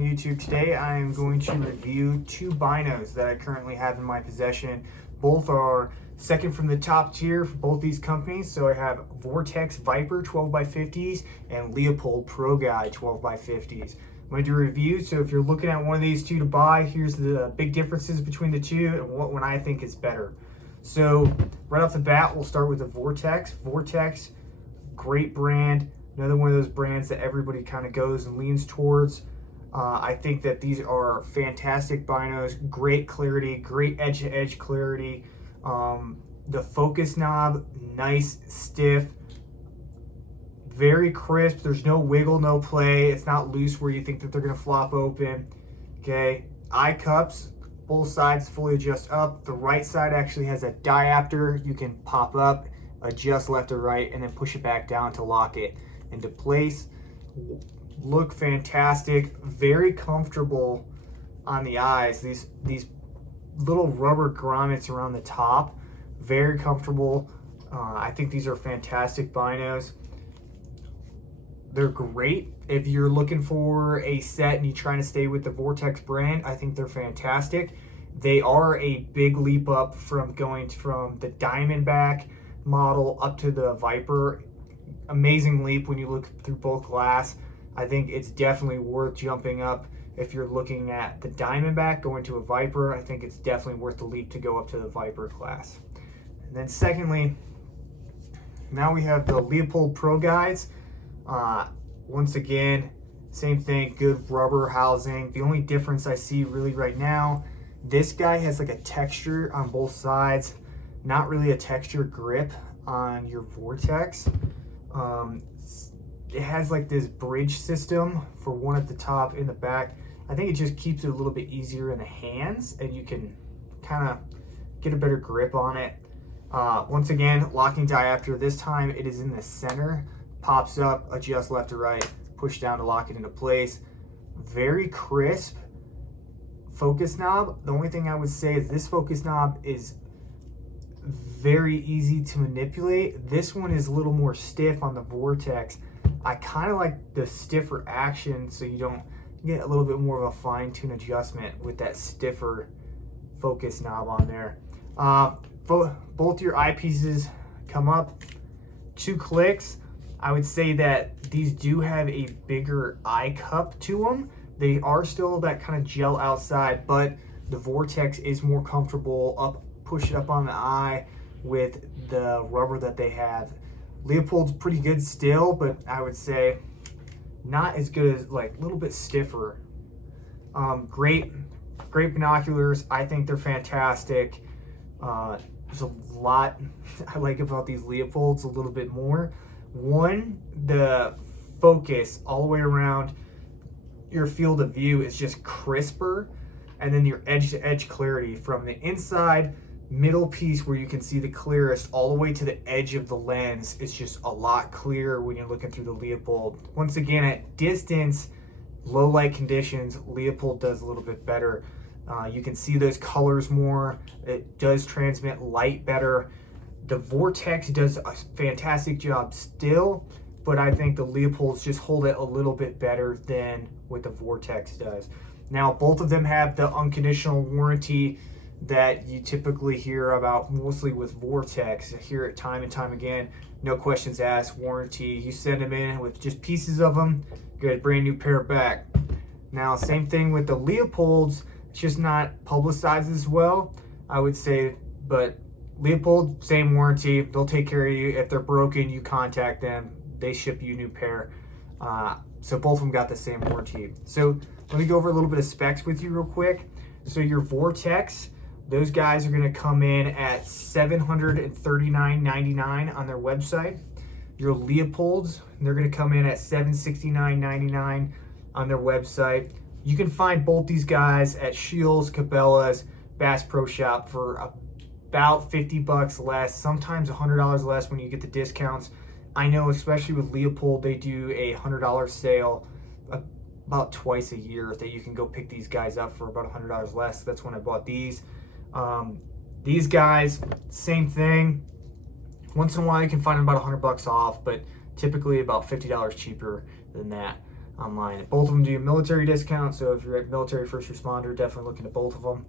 on YouTube. Today I am going to review two binos that I currently have in my possession. Both are second from the top tier for both these companies. So I have Vortex Viper 12x50s and Leupold Pro Guide 12x50s. I'm going to do a review, so if you're looking at one of these two to buy, here's the big differences between the two and what one I think is better. So right off the bat, we'll start with the Vortex. Vortex, great brand. Another one of those brands that everybody kind of goes and leans towards. I think that these are fantastic binos, great clarity, great edge-to-edge clarity. The focus knob, nice, stiff, very crisp. There's no wiggle, no play. It's not loose where you think that they're gonna flop open. Okay, eye cups, both sides fully adjust up. The right side actually has a diopter. You can pop up, adjust left or right, and then push it back down to lock it into place. Look fantastic, very comfortable on the eyes. These little rubber grommets around the top, very comfortable. I think these are fantastic binos. They're great if you're looking for a set and you're trying to stay with the Vortex brand. I think they're fantastic. They are a big leap up from going from the Diamondback model up to the Viper. Amazing leap when you look through both glass. I think it's definitely worth jumping up. If you're looking at the Diamondback going to a Viper, I think it's definitely worth the leap to go up to the Viper class. And then secondly, now we have the Leupold Pro Guides. Once again, same thing, good rubber housing. The only difference I see really right now, this guy has like a texture on both sides, not really a texture grip on your Vortex. It has like this bridge system for one at the top in the back. I think it just keeps it a little bit easier in the hands and you can kind of get a better grip on it. Once again, locking diopter. This time it is in the center, pops up, adjust left to right, push down to lock it into place. Very crisp focus knob. The only thing I would say is this focus knob is very easy to manipulate. This one is a little more stiff on the Vortex. I kind of like the stiffer action so you don't get a little bit more of a fine-tune adjustment with that stiffer focus knob on there. Both your eyepieces come up, 2 clicks. I would say that these do have a bigger eye cup to them. They are still that kind of gel outside, but the Vortex is more comfortable push it up on the eye with the rubber that they have. Leupold's pretty good still, but I would say not as good as, like, a little bit stiffer. Great binoculars. I think they're fantastic. There's a lot I like about these Leupolds a little bit more. One, the focus all the way around your field of view is just crisper, and then your edge-to-edge clarity from the inside middle piece where you can see the clearest all the way to the edge of the lens is just a lot clearer when you're looking through the Leupold. Once again, at distance, low light conditions, Leupold does a little bit better. You can see those colors more. It does transmit light better. The Vortex does a fantastic job still, but I think the Leupolds just hold it a little bit better than what the Vortex does. Now, both of them have the unconditional warranty that you typically hear about mostly with Vortex. I hear it time and time again. No questions asked, warranty. You send them in with just pieces of them, get a brand new pair back. Now, same thing with the Leupolds. It's just not publicized as well, I would say, but Leupold, same warranty. They'll take care of you. If they're broken, you contact them. They ship you a new pair. So both of them got the same warranty. So let me go over a little bit of specs with you real quick. So your Vortex, those guys are gonna come in at $739.99 on their website. Your Leupolds, they're gonna come in at $769.99 on their website. You can find both these guys at Scheels, Cabela's, Bass Pro Shop for about $50 less, sometimes $100 less when you get the discounts. I know, especially with Leupold, they do a $100 sale about twice a year that you can go pick these guys up for about $100 less. That's when I bought these. These guys, same thing. Once in a while you can find them about $100 off, but typically about $50 cheaper than that. online. Both of them do a military discount, so if you're a military first responder, definitely looking at both of them.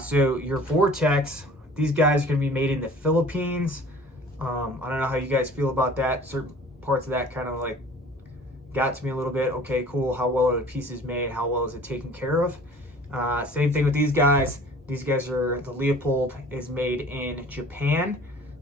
So your Vortex, these guys are going to be made in the Philippines. I don't know how you guys feel about that. Certain parts of that kind of like got to me a little bit. Okay, cool. How well are the pieces made? How well is it taken care of? Same thing with these guys. These guys are, the Leupold is made in Japan.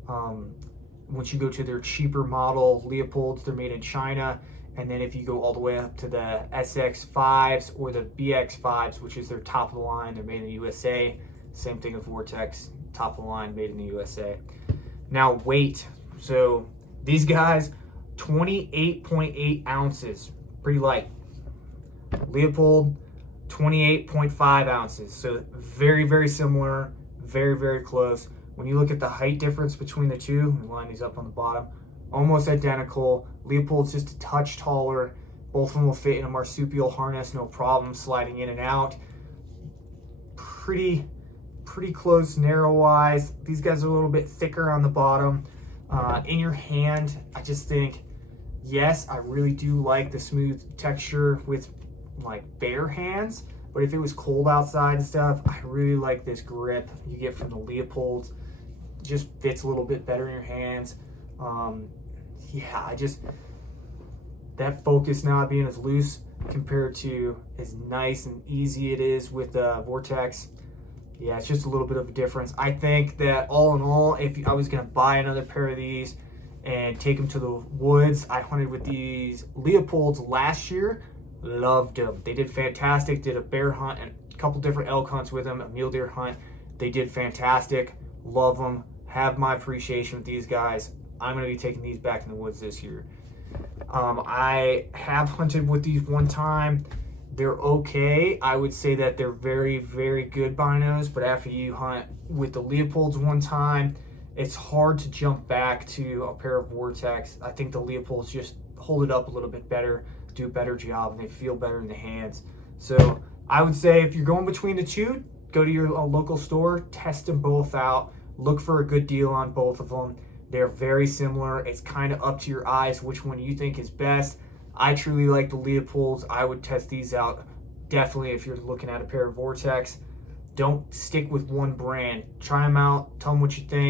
Once you go to their cheaper model Leopolds, they're made in China. And then if you go all the way up to the SX5s or the BX4s, which is their top of the line, they're made in the USA. Same thing with Vortex, top of the line, made in the USA. Now weight. So these guys, 28.8 ounces, pretty light. Leupold, 28.5 ounces. So very, very similar, very, very close. When you look at the height difference between the two, we line these up on the bottom, almost identical. Leupold's just a touch taller. Both of them will fit in a marsupial harness, no problem, sliding in and out. Pretty close narrow-wise. These guys are a little bit thicker on the bottom. In your hand, I just think, yes, I really do like the smooth texture with like bare hands, but if it was cold outside and stuff, I really like this grip you get from the Leupolds. It just fits a little bit better in your hands. Yeah, that focus not being as loose compared to as nice and easy it is with Vortex. Yeah, it's just a little bit of a difference. I think that all in all, if I was going to buy another pair of these and take them to the woods, I hunted with these Leupolds last year. Loved them. They did fantastic. Did a bear hunt and a couple different elk hunts with them, a mule deer hunt. They did fantastic. Love them. Have my appreciation with these guys. I'm going to be taking these back in the woods this year. I have hunted with these one time. They're okay. I would say that they're very, very good binos, but after you hunt with the Leupolds one time, it's hard to jump back to a pair of Vortex. I think the Leupolds just hold it up a little bit better, do a better job, and they feel better in the hands. So I would say if you're going between the two, go to your local store, test them both out, look for a good deal on both of them. They're very similar. It's kind of up to your eyes which one you think is best. I truly like the Leupolds. I would test these out definitely if you're looking at a pair of Vortex. Don't stick with one brand. Try them out. Tell them what you think.